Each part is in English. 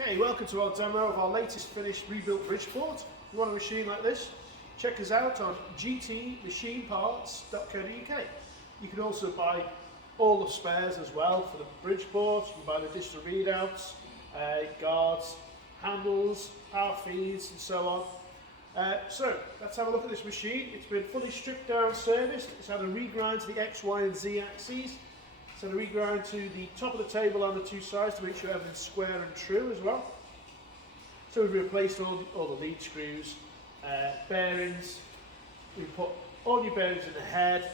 Okay, welcome to our demo of our latest finished rebuilt Bridgeport. If you want a machine like this, check us out on gtmachineparts.co.uk. You can also buy all the spares as well for the Bridgeport. You can buy the digital readouts, guards, handles, power feeds and so on. So let's have a look at this machine. It's been fully stripped down, serviced. It's had a regrind to the X, Y and Z axes. It's had a regrind to the top of the table on the two sides to make sure everything's square and true as well. So we've replaced all the lead screws, bearings. We've put all new bearings in the head,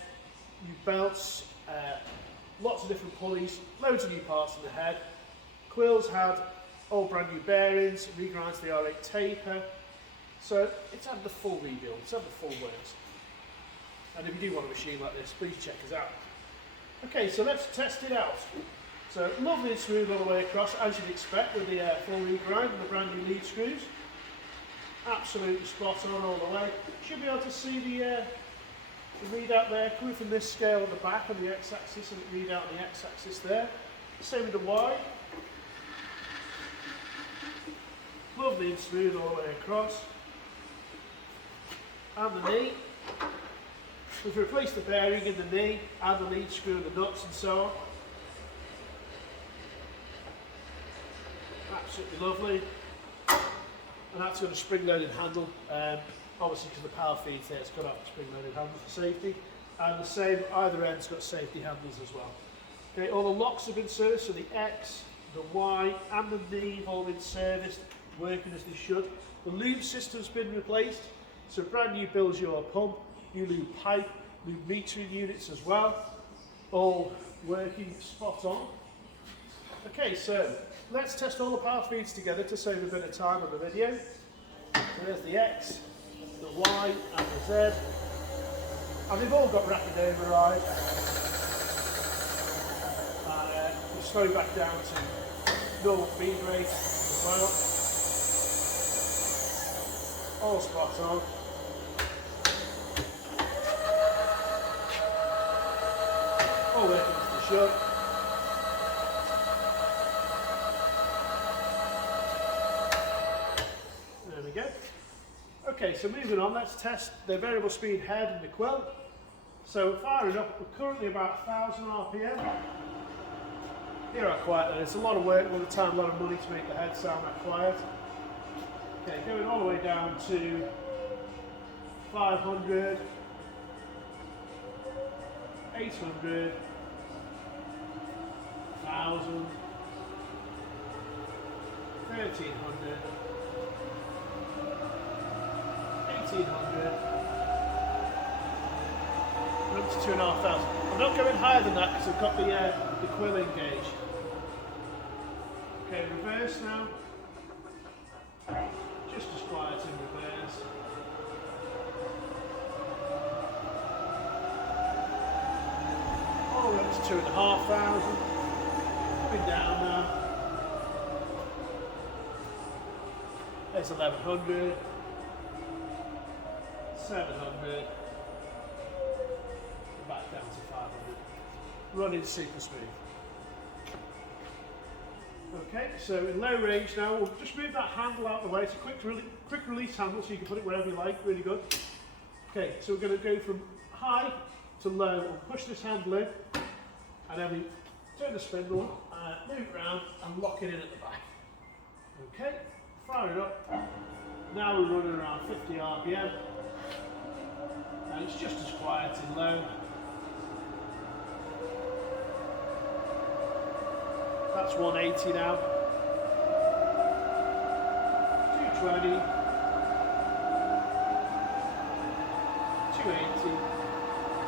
new belts, lots of different pulleys, loads of new parts in the head. Quills had all brand new bearings, regrind to the R8 taper. So it's had the full rebuild, it's had the full works. And if you do want a machine like this, please check us out. Okay, so let's test it out. So lovely and smooth all the way across, as you'd expect with the full regrind and the brand new lead screws. Absolutely spot on all the way. Should be able to see the readout there coming from this scale at the back on the x-axis and the readout on the x-axis there. Same with the y. Lovely and smooth all the way across. And the knee. We've replaced the bearing in the knee and the lead screw and the nuts and so on. Absolutely lovely. And that's got a spring-loaded handle. Obviously because the power feeds there, it's got a spring-loaded handle for safety. And the same, either end's got safety handles as well. Okay, all the locks have been serviced, so the X, the Y and the knee have all been serviced, working as they should. The lube system's been replaced, so brand new bilge your pump, new lube pipe, lube metering units as well, all working spot on. Okay, so let's test all the power feeds together to save a bit of time on the video. So there's the X, the Y and the Z, and they've all got rapid override. And we'll slow back down to normal feed rate as well. All spot on. All working as they should. There we go. Okay, so moving on, let's test the variable speed head and the quill. So we're firing up, we're currently about 1000 RPM. Hear how quiet that is. It's a lot of work all the time, a lot of money to make the head sound that quiet. Okay, going all the way down to 500, 800, 1000, 1300, 1800, and up to 2500. I'm not going higher than that because I've got the quill engaged. Okay, reverse now. Just as quiet in reverse. All the way up to 2500. Been down now. There's 1100. 700. Back down to 500. Running super smooth. Okay, so in low range now, we'll just move that handle out of the way. It's a quick release handle, so you can put it wherever you like, really good. Okay, so we're going to go from high to low. We'll push this handle in, and then we turn the spindle, move it around, and lock it in at the back. Okay, fire it up. Now we're running around 50 RPM, and it's just as quiet in low. That's 180 now. 220. 280.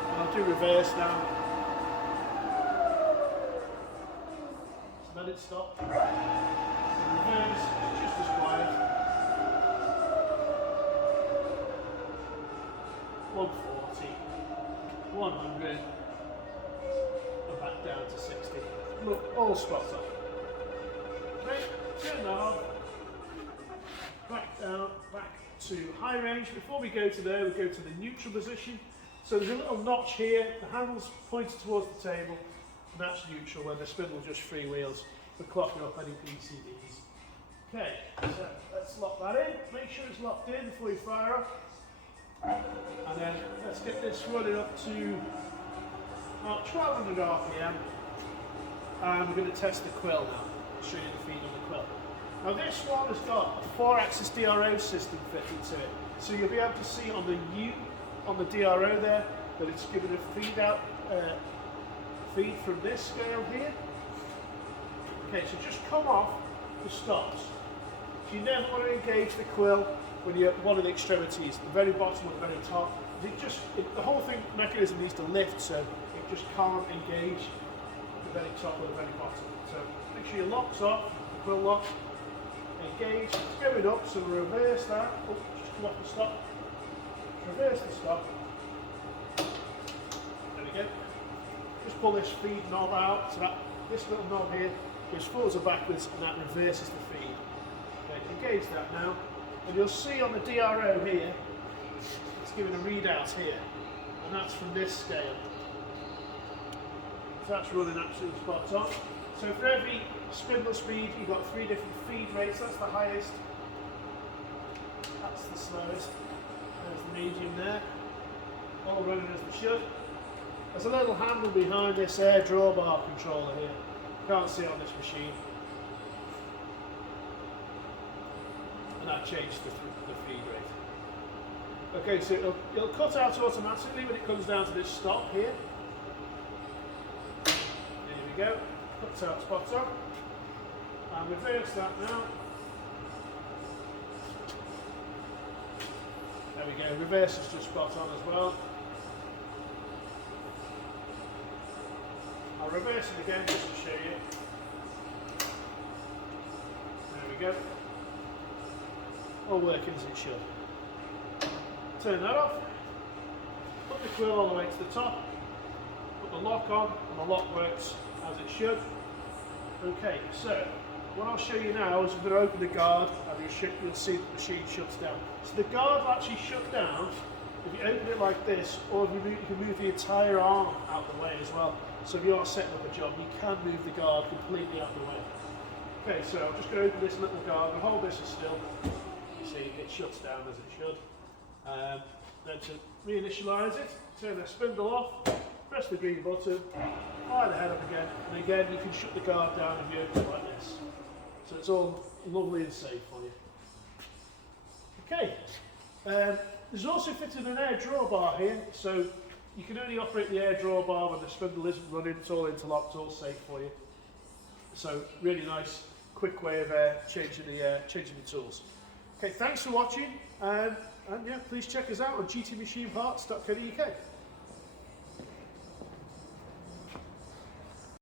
And I'll do reverse now. So let it stop. And reverse, it's just as quiet. 140. 100. And back down to 60. Look, all spot on. Okay, turn that off. Back down, back to high range. Before we go to there, we go to the neutral position. So there's a little notch here. The handle's pointed towards the table, and that's neutral, where the spindle just freewheels. We're clocking up any PCBs. Okay, so let's lock that in. Make sure it's locked in before you fire up. And then let's get this running up to about 1200 RPM. And we're going to test the quill now. I'll show you the feed on the quill. Now this one has got a 4-axis DRO system fitted to it. So you'll be able to see on the U, on the DRO there, that it's giving a feed out, feed from this scale here. Okay, so just come off the stops. So you never want to engage the quill when you're at one of the extremities, the very bottom or the very top. The whole mechanism needs to lift, so it just can't engage the very top or the very bottom. So make sure your lock's off, the quill lock, engage, it's going up, so we'll reverse that. Oh, just come off the stop. Reverse the stop. There we go. Just pull this feed knob out, so that this little knob here goes forwards or backwards, and that reverses the feed. Okay, engage that now, and you'll see on the DRO here, it's giving a readout here, and that's from this scale. So that's running absolutely spot on. So for every spindle speed, you've got 3 different feed rates. That's the highest, that's the slowest, there's the medium there, all running as they should. There's a little handle behind this air drawbar controller here. Can't see it on this machine. And that changed the feed rate. Okay, so it'll cut out automatically when it comes down to this stop here. There we go. Cuts out spot on. And reverse that now. There we go. Reverse is just spot on as well. I'll reverse it again just to show you. There we go. All working as it should. Turn that off. Put the quill all the way to the top. Put the lock on, and the lock works as it should. Okay, so what I'll show you now is we're going to open the guard, and you'll see the machine shuts down. So the guard will actually shut down if you open it like this, or if you can move the entire arm out the way as well. So if you are setting up a job, you can move the guard completely out the way. Okay, so I'm just going to open this little guard and hold this as still. You see, it shuts down as it should. Then to reinitialise it, turn the spindle off, press the green button, fire the head up again, and again you can shut the guard down if you open it like this. So it's all lovely and safe for you. Okay, there's also fitted an air drawbar here, so you can only operate the air drawbar when the spindle isn't running. It's all interlocked, all safe for you. So really nice, quick way of changing the tools. Okay, thanks for watching, and yeah, please check us out on gtmachineparts.co.uk.